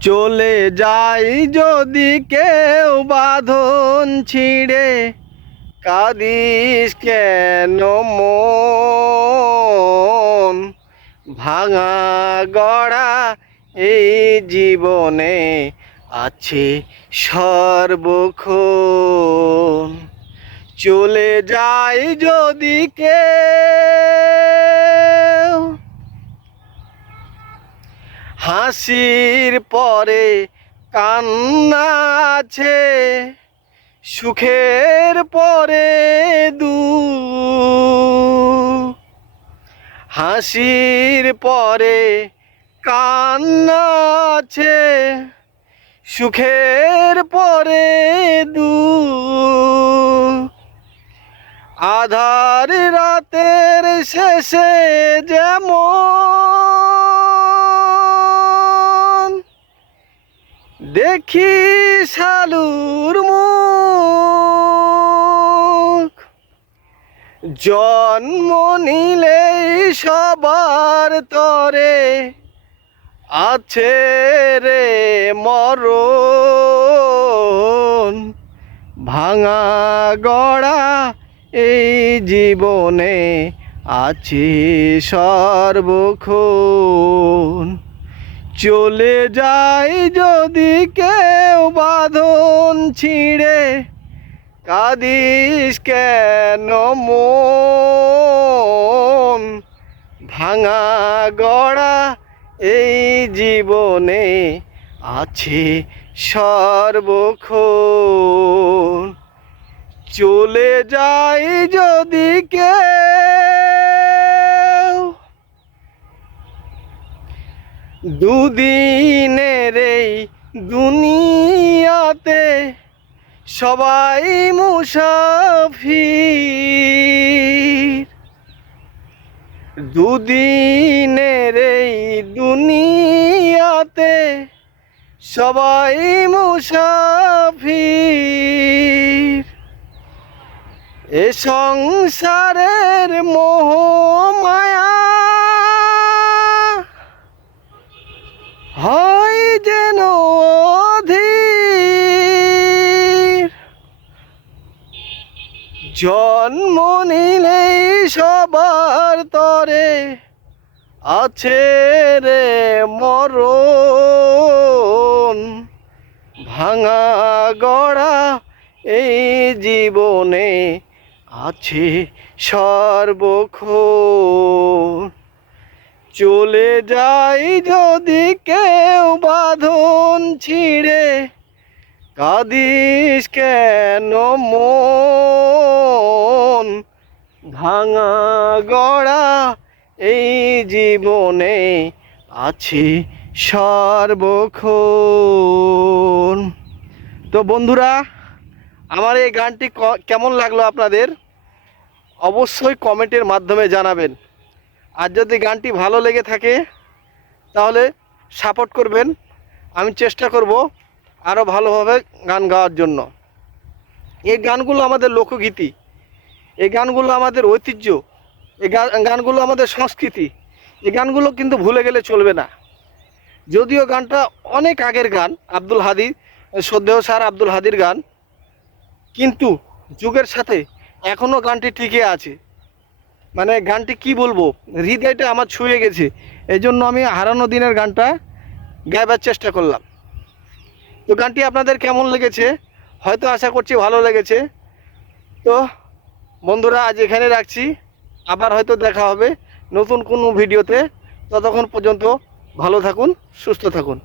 চলে যাই যদি কেউ বাঁধন ছিঁড়ে। কাদিস কেন মন? ভাঙা গড়া এই জীবনে আছে সর্বক্ষণ। চলে যাই যদি কেউ হাসির পরে কান্না আছে, সুখের পরে দু। হাসির পরে কান্না আছে, সুখের পরে দু। আধার রাতের শেষে যেমন দেখি শালুর মুখ। জন্ম নিলেই সবার তরে আছে রে মরণ। ভাঙা গড়া এই জীবনে আছে সর্বক্ষণ চলে যাই যদি কেউ বাঁধন ছিঁড়ে। কাদিস কেন মন? ভাঙা গড়া এই জীবনে আছে সর্বক্ষণ। চলে যাই যদি কেউ দুদিনের এই দুনিয়াতে সবাই মুসাফির। দুদিনের এই দুনিয়াতে সবাই মুসাফির। এ সংসারের মোহ জন্ম নিলেই সবার তরে আছে রে মরণ। ভাঙা গড়া এই জীবনে আছে সর্বক্ষণ। চলে যাই যদি কেউ বাঁধন ছিঁড়ে, কাদিস কেন মন? ভাঙা গড়া এই জীবনে আছে সর্বক্ষণ। তো বন্ধুরা, আমার এই গানটি কেমন লাগল আপনাদের? অবশ্যই কমেন্টের মাধ্যমে জানাবেন। আর যদি গানটি ভালো লেগে থাকে, তাহলে সাপোর্ট করবেন। আমি চেষ্টা করব আরও ভালোভাবে গান গাওয়ার জন্য। এই গানগুলো আমাদের লোকগীতি। এই গানগুলো আমাদের ঐতিহ্য, এই গানগুলো আমাদের সংস্কৃতি, এই গানগুলো কিন্তু ভুলে গেলে চলবে না। যদিও গানটা অনেক আগের গান, আব্দুল হাদি শ্রদ্ধেয় স্যার আব্দুল হাদির গান, কিন্তু যুগের সাথে এখনও গানটি টিকে আছে। মানে গানটি কি বলব, হৃদয়টা আমার ছুঁয়ে গেছে এই জন্য আমি হারানো দিনের গানটা গাইবার চেষ্টা করলাম। তো গানটি আপনাদের কেমন লেগেছে? হয়তো আশা করছি ভালো লেগেছে। তো বন্ধুরা, আজ এখানে রাখছি। আবার হয়তো দেখা হবে নতুন কোনো ভিডিওতে। ততক্ষণ পর্যন্ত ভালো থাকুন, সুস্থ থাকুন।